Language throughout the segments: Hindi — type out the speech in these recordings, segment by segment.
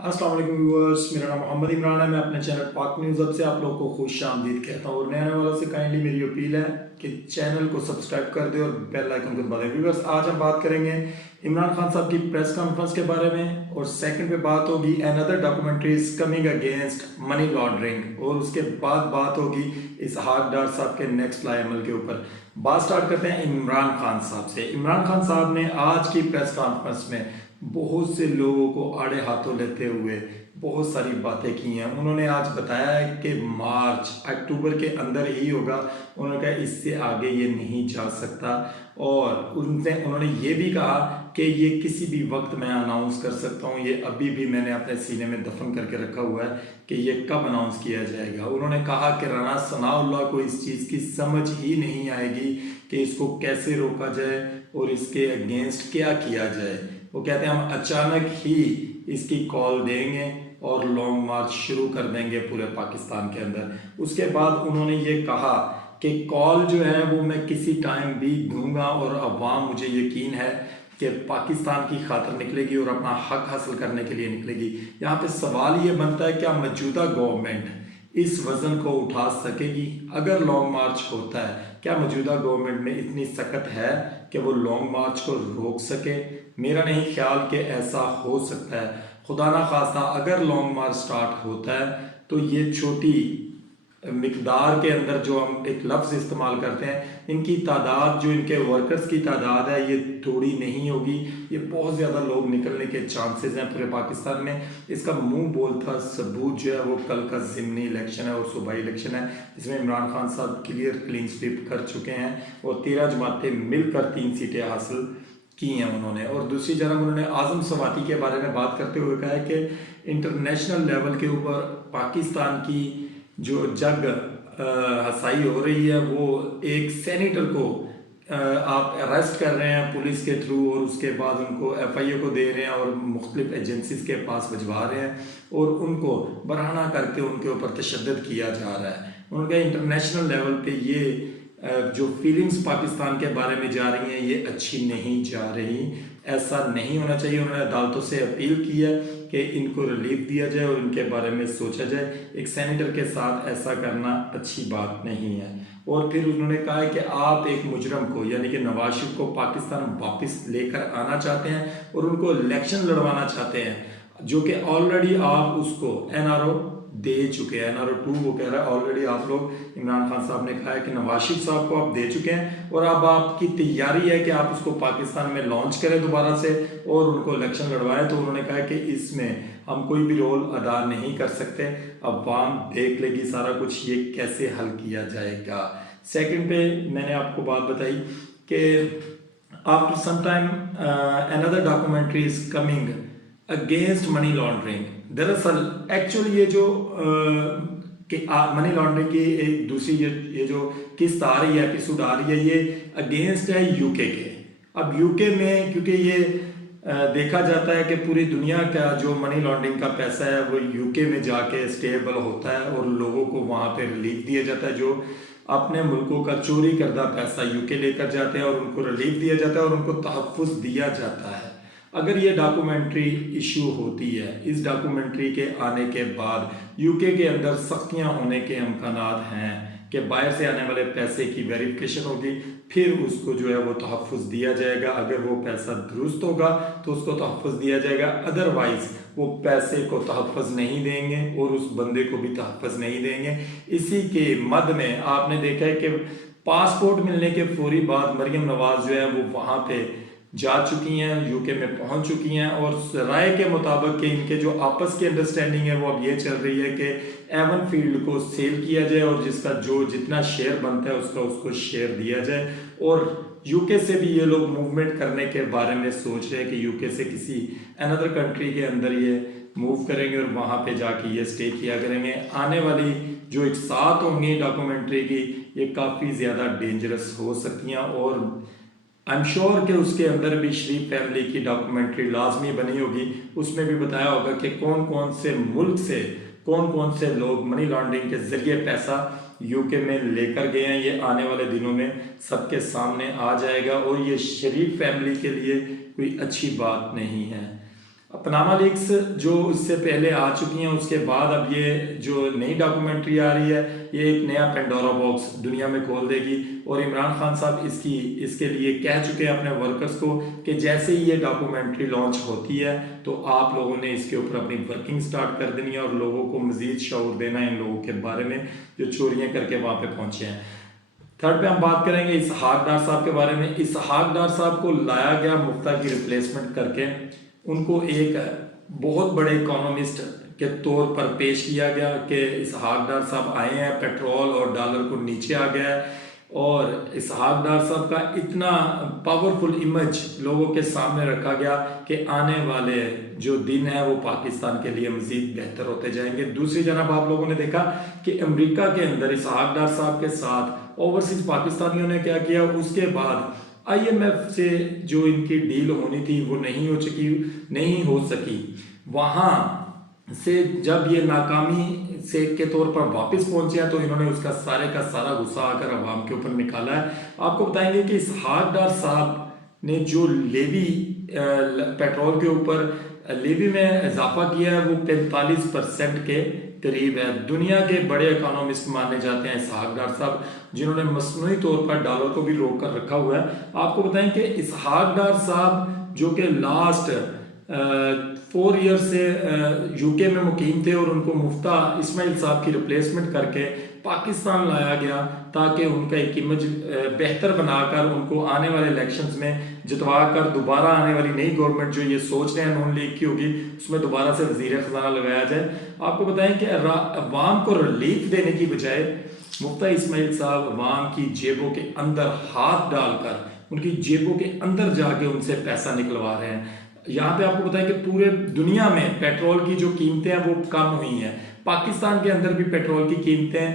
अस्सलाम वालेकुम व्यूअर्स, मेरा नाम मोहम्मद इमरान है। मैं अपने चैनल पाक न्यूज़ अब से आप लोगों को खुश आमदीद कहता हूँ और नए आने वालों से काइंडली मेरी अपील है कि चैनल को सब्सक्राइब कर दें और बेल आइकन को दबा दें। व्यूअर्स, आज हम बात करेंगे इमरान खान साहब की प्रेस कॉन्फ्रेंस के बारे में और सेकंड पे बात होगी another documentary is coming against money laundering और उसके बाद बात होगी इसहाक डार साहब के नेक्स्ट लाएमल के ऊपर। बात स्टार्ट करते हैं इमरान खान साहब से। इमरान खान साहब ने आज की प्रेस कॉन्फ्रेंस में बहुत से लोगों को आड़े हाथों लेते हुए बहुत सारी बातें की हैं। उन्होंने आज बताया है कि मार्च अक्टूबर के अंदर ही होगा। उन्होंने कहा इससे आगे ये नहीं जा सकता और उन्होंने ये भी कहा कि ये किसी भी वक्त मैं अनाउंस कर सकता हूँ, ये अभी भी मैंने अपने सीने में दफन करके रखा हुआ है कि ये कब अनाउंस किया जाएगा। उन्होंने कहा कि राना सनाउल्लाह को इस चीज़ की समझ ही नहीं आएगी कि इसको कैसे रोका जाए और इसके अगेंस्ट क्या किया जाए। वो कहते हैं हम अचानक ही इसकी कॉल देंगे और लॉन्ग मार्च शुरू कर देंगे पूरे पाकिस्तान के अंदर। उसके बाद उन्होंने ये कहा कि कॉल जो है वो मैं किसी टाइम भी दूंगा और अवाम मुझे यकीन है कि पाकिस्तान की खातिर निकलेगी और अपना हक हासिल करने के लिए निकलेगी। यहाँ पे सवाल ये बनता है क्या मौजूदा गवर्नमेंट इस वज़न को उठा सकेगी? अगर लॉन्ग मार्च होता है, क्या मौजूदा गवर्नमेंट में इतनी सख्त है कि वो लॉन्ग मार्च को रोक सके? मेरा नहीं ख्याल कि ऐसा हो सकता है। खुदा ना खास्ता अगर लॉन्ग मार्च स्टार्ट होता है तो ये छोटी मिकदार के अंदर जो हम एक लफ्ज़ इस्तेमाल करते हैं, इनकी तादाद जो इनके वर्कर्स की तादाद है ये थोड़ी नहीं होगी। ये बहुत ज़्यादा लोग निकलने के चांसेस हैं पूरे पाकिस्तान में। इसका मुंह बोलता सबूत जो है वो कल का ज़िमनी इलेक्शन है और सूबाई इलेक्शन है, जिसमें इमरान खान साहब क्लियर क्लीन स्वीप कर चुके हैं और 13 जमातें मिलकर 3 सीटें हासिल की हैं उन्होंने। और दूसरी जानब उन्होंने आज़म सवाती के बारे में बात करते हुए कहा है कि इंटरनेशनल लेवल के ऊपर पाकिस्तान की जो जग हसाई हो रही है वो एक सेनेटर को आप अरेस्ट कर रहे हैं पुलिस के थ्रू और उसके बाद उनको FIA को दे रहे हैं और मुख्तलिफ एजेंसीज के पास भिजवा रहे हैं और उनको बरहना करके उनके ऊपर तशद्दुद किया जा रहा है। उनके इंटरनेशनल लेवल पे ये जो फीलिंग्स पाकिस्तान के बारे में जा रही हैं ये अच्छी नहीं जा रही। ऐसा नहीं होना चाहिए। उन्होंने अदालतों से अपील की है कि इनको रिलीफ दिया जाए और इनके बारे में सोचा जाए। एक सेनेटर के साथ ऐसा करना अच्छी बात नहीं है। और फिर उन्होंने कहा है कि आप एक मुजरम को यानी कि नवाज शरीफ को पाकिस्तान वापस लेकर आना चाहते हैं और उनको इलेक्शन लड़वाना चाहते हैं, जो कि ऑलरेडी आप उसको NRO दे चुके हैं। NRO 2 वो कह रहा है ऑलरेडी आप लोग, इमरान खान साहब ने कहा है कि नवाज शरीफ साहब को आप दे चुके हैं और अब आपकी तैयारी है कि आप उसको पाकिस्तान में लॉन्च करें दोबारा से और उनको इलेक्शन लड़वाएं। तो उन्होंने कहा कि इसमें हम कोई भी रोल अदा नहीं कर सकते, अब वाम देख लेगी सारा कुछ ये कैसे हल किया जाएगा। सेकंड पे मैंने आपको बात बताई कि after some time another documentary is coming against money laundering. दरअसल एक्चुअली ये जो मनी लॉन्ड्रिंग की एक दूसरी ये जो किस्त आ रही है, एपिसोड आ रही है, ये अगेंस्ट है यूके के। अब यूके में क्योंकि ये देखा जाता है कि पूरी दुनिया का जो मनी लॉन्ड्रिंग का पैसा है वो यूके में जाके स्टेबल होता है और लोगों को वहाँ पे रिलीफ दिया जाता है। जो अपने मुल्कों का चोरी करदा पैसा यूके लेकर जाते हैं और उनको रिलीफ दिया जाता है और उनको तहफ़्फ़ुज़ दिया जाता है। अगर ये डॉक्यूमेंट्री इशू होती है, इस डॉक्यूमेंट्री के आने के बाद यूके के अंदर सख्तियाँ होने के इम्कानात हैं कि बाहर से आने वाले पैसे की वेरिफिकेशन होगी, फिर उसको जो है वो तहफ़्फ़ुज़ दिया जाएगा। अगर वो पैसा दुरुस्त होगा तो उसको तहफ़्फ़ुज़ दिया जाएगा, अदरवाइज़ वो पैसे को तहफ़्फ़ुज़ नहीं देंगे और उस बंदे को भी तहफ़्फ़ुज़ नहीं देंगे। इसी के मद में आपने देखा है कि पासपोर्ट मिलने के फौरी बाद मरियम नवाज़ जो है वो वहाँ पे जा चुकी हैं, यूके में पहुंच चुकी हैं और राय के मुताबिक कि इनके जो आपस की अंडरस्टैंडिंग है वो अब ये चल रही है कि एवन फील्ड को सेल किया जाए और जिसका जो जितना शेयर बनता है उसका उसको शेयर दिया जाए। और यूके से भी ये लोग मूवमेंट करने के बारे में सोच रहे हैं कि यूके से किसी अनदर कंट्री के अंदर ये मूव करेंगे और वहाँ पे जाके ये स्टे किया करेंगे। आने वाली जो एक साथ होंगी डॉक्यूमेंट्री की ये काफ़ी ज़्यादा डेंजरस हो सकती हैं और आई एम श्योर कि उसके अंदर भी शरीफ फैमिली की डॉक्यूमेंट्री लाजमी बनी होगी। उसमें भी बताया होगा कि कौन कौन से मुल्क से कौन कौन से लोग मनी लॉन्ड्रिंग के जरिए पैसा यूके में लेकर गए हैं। ये आने वाले दिनों में सबके सामने आ जाएगा और ये शरीफ फैमिली के लिए कोई अच्छी बात नहीं है। पनामा लीक्स जो इससे पहले आ चुकी हैं, उसके बाद अब ये जो नई डॉक्यूमेंट्री आ रही है, ये एक नया पेंडोरा बॉक्स दुनिया में खोल देगी। और इमरान खान साहब इसके लिए कह चुके हैं अपने वर्कर्स को कि जैसे ही ये डॉक्यूमेंट्री लॉन्च होती है तो आप लोगों ने इसके ऊपर अपनी वर्किंग स्टार्ट कर देनी है और लोगों को मजीद शऊर देना है इन लोगों के बारे में जो चोरियां करके वहाँ पे पहुंचे हैं। थर्ड पे हम बात करेंगे इसहाक डार साहब के बारे में। इसहाक डार साहब को लाया गया मुफ्ता की रिप्लेसमेंट करके, उनको एक बहुत बड़े इकोनॉमिस्ट के तौर पर पेश किया गया कि इसहाक डार साहब आए हैं, पेट्रोल और डॉलर को नीचे आ गया है। और इसहाक डार साहब का इतना पावरफुल इमेज लोगों के सामने रखा गया कि आने वाले जो दिन है वो पाकिस्तान के लिए मजीद बेहतर होते जाएंगे। दूसरी जानब आप लोगों ने देखा कि अमेरिका के अंदर इसहाक डार साहब के साथ ओवरसीज पाकिस्तानियों ने क्या किया, उसके बाद IMF से जो इनकी डील होनी थी वो नहीं हो सकी। वहाँ से जब ये नाकामी से के तौर पर वापस पहुंचे हैं तो इन्होंने उसका सारे का सारा गुस्सा आकर अवाम के ऊपर निकाला है। आपको बताएंगे कि इसहाक डार साहब ने जो लेवी पेट्रोल के ऊपर लेवी में इजाफा किया है वो 45% के करीब है। दुनिया के बड़े इकोनॉमिस्ट माने जाते हैं इसहाक डार साहब, जिन्होंने मसनूई तौर पर डॉलर को भी रोक कर रखा हुआ है। आपको बताएं कि इसहाक डार साहब जो कि लास्ट 4 ईयर से UK में मुकीम थे और उनको मुफ्ता इस्माइल साहब की रिप्लेसमेंट करके पाकिस्तान लाया गया ताकि उनका एक इमेज बेहतर बनाकर उनको आने वाले इलेक्शंस में जितवा कर दोबारा आने वाली नई गवर्नमेंट जो ये सोच रहे हैं नॉन लीग की होगी उसमें दोबारा से वजीर खजाना लगाया जाए। आपको बताएं कि अवाम को रिलीफ देने की बजाय मुफ्ता इस्माइल साहब अवाम की जेबों के अंदर हाथ डालकर उनकी जेबों के अंदर जाके उनसे पैसा निकलवा रहे हैं। यहाँ पे आपको बताएं कि पूरे दुनिया में पेट्रोल की जो कीमतें हैं वो कम हुई हैं। पाकिस्तान के अंदर भी पेट्रोल की कीमतें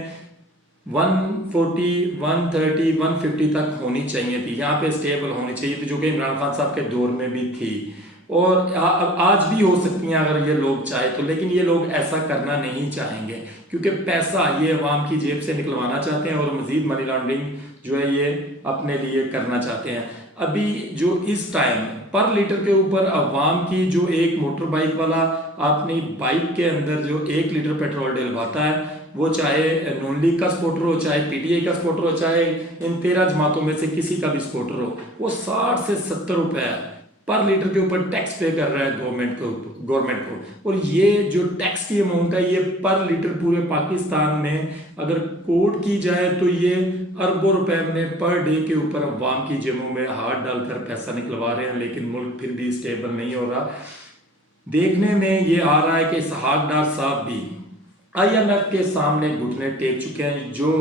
140, 130, 150 तक होनी चाहिए थी, यहाँ पे स्टेबल होनी चाहिए थी, जो कि इमरान खान साहब के दौर में भी थी और आज भी हो सकती हैं अगर ये लोग चाहे तो। लेकिन ये लोग ऐसा करना नहीं चाहेंगे क्योंकि पैसा ये अवाम की जेब से निकलवाना चाहते हैं और मजीद मनी लॉन्ड्रिंग जो है ये अपने लिए करना चाहते हैं। अभी जो इस टाइम पर लीटर के ऊपर अवाम की जो एक मोटर बाइक वाला अपनी बाइक के अंदर जो 1 लीटर पेट्रोल डलवाता है, वो चाहे नॉन लीग का सपोर्टर हो, चाहे PTI का सपोर्टर हो, चाहे इन 13 जमातों में से किसी का भी सपोर्टर हो, वो 60 से 70 रुपए पर लीटर के ऊपर टैक्स पे कर रहा है गवर्नमेंट को। और ये जो टैक्स की अमाउंट है ये पर लीटर पूरे पाकिस्तान में अगर कोट की जाए तो ये अरबों रुपए में पर डे के ऊपर अवाम की जेबों में हाथ डालकर पैसा निकलवा रहे हैं, लेकिन मुल्क फिर भी स्टेबल नहीं हो रहा। देखने में ये आ रहा है कि इसहाक डार साहब भी IMF के सामने घुटने टेक चुके हैं, जो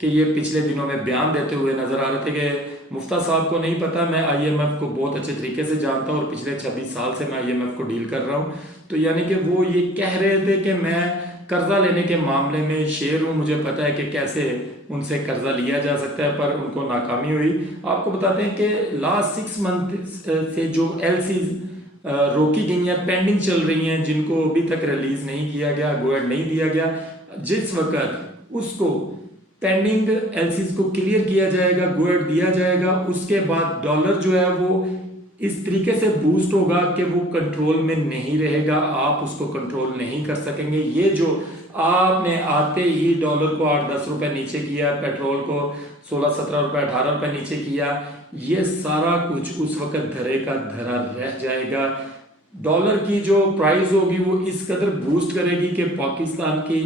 कि ये पिछले दिनों में बयान देते हुए नजर आ रहे थे कि मुफ्ता साहब को नहीं पता, मैं IMF को बहुत अच्छे तरीके से जानता हूँ और पिछले 26 साल से मैं IMF को डील कर रहा हूँ। तो यानी कि वो ये कह रहे थे कि मैं कर्जा लेने के मामले में शेर हूँ, मुझे पता है कि कैसे उनसे कर्जा लिया जा सकता है, पर उनको नाकामी हुई। आपको बताते हैं कि लास्ट 6 मंथ से जो LCs रोकी गई हैं, पेंडिंग चल रही हैं, जिनको अभी तक रिलीज नहीं किया गया, गो अहेड नहीं दिया गया, जिस वक्त उसको पेंडिंग LCs को क्लियर किया जाएगा, गो अहेड दिया जाएगा, उसके बाद डॉलर जो है वो इस तरीके से बूस्ट होगा कि वो कंट्रोल में नहीं रहेगा, आप उसको कंट्रोल नहीं कर सकेंगे। ये जो आपने आते ही डॉलर को 8-10 रुपए नीचे किया, पेट्रोल को 16-17 रुपए 18 रुपए नीचे किया, ये सारा कुछ उस वक्त धरे का धरा रह जाएगा। डॉलर की जो प्राइस होगी वो इस कदर बूस्ट करेगी कि पाकिस्तान की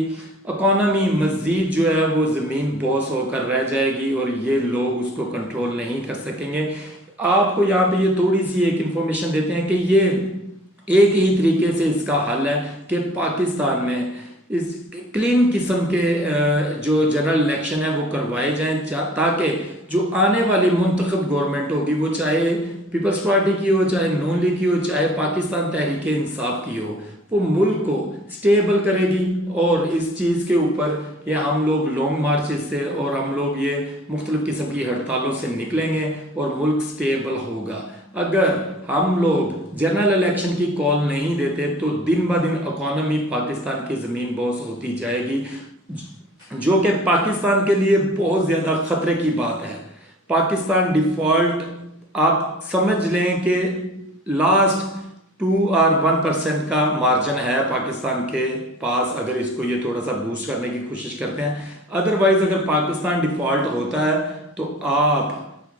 इकोनॉमी मजीद जो है वो जमीन बॉस होकर रह जाएगी और ये लोग उसको कंट्रोल नहीं कर सकेंगे। आपको यहाँ पे ये थोड़ी सी एक इंफॉर्मेशन देते हैं कि ये एक ही तरीके से इसका हल है कि पाकिस्तान में इस क्लीन किस्म के जो जनरल इलेक्शन है वो करवाए जाएं, ताकि जो आने वाली मुंतखब गवर्नमेंट होगी वो चाहे पीपल्स पार्टी की हो, चाहे नून लीग की हो, चाहे पाकिस्तान तहरीक इंसाफ की हो, वो मुल्क को स्टेबल करेगी। और इस चीज़ के ऊपर ये हम लोग लॉन्ग मार्चेस से और हम लोग ये मुख्तलिफ किस्म की हड़तालों से निकलेंगे और मुल्क स्टेबल होगा। अगर हम लोग जनरल इलेक्शन की कॉल नहीं देते तो दिन ब दिन इकोनॉमी पाकिस्तान की ज़मीन बॉस होती जाएगी, जो कि पाकिस्तान के लिए बहुत ज़्यादा ख़तरे की बात है। पाकिस्तान डिफ़ॉल्ट आप समझ लें कि लास्ट 2 और 1% का मार्जिन है पाकिस्तान के पास, अगर इसको ये थोड़ा सा बूस्ट करने की कोशिश करते हैं। अदरवाइज अगर पाकिस्तान डिफ़ॉल्ट होता है तो आप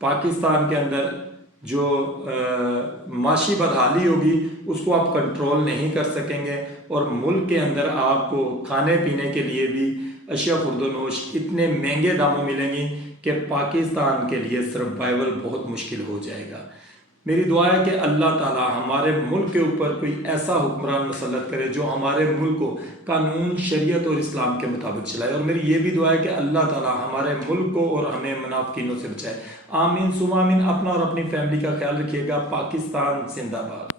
पाकिस्तान के अंदर जो माशी बदहाली होगी उसको आप कंट्रोल नहीं कर सकेंगे, और मुल्क के अंदर आपको खाने पीने के लिए भी अशिया खुर्दोनोश इतने महंगे दामों मिलेंगी कि पाकिस्तान के लिए सर्वाइवल बहुत मुश्किल हो जाएगा। मेरी दुआ है कि अल्लाह ताला हमारे मुल्क के ऊपर कोई ऐसा हुक्मरान मुसल्लत करे जो हमारे मुल्क को कानून, शरीयत और इस्लाम के मुताबिक चलाए, और मेरी ये भी दुआ है कि अल्लाह ताला हमारे मुल्क को और हमें मुनाफिकीनों से बचाए। आमीन सुमा आमीन। अपना और अपनी फैमिली का ख्याल रखिएगा। पाकिस्तान जिंदाबाद।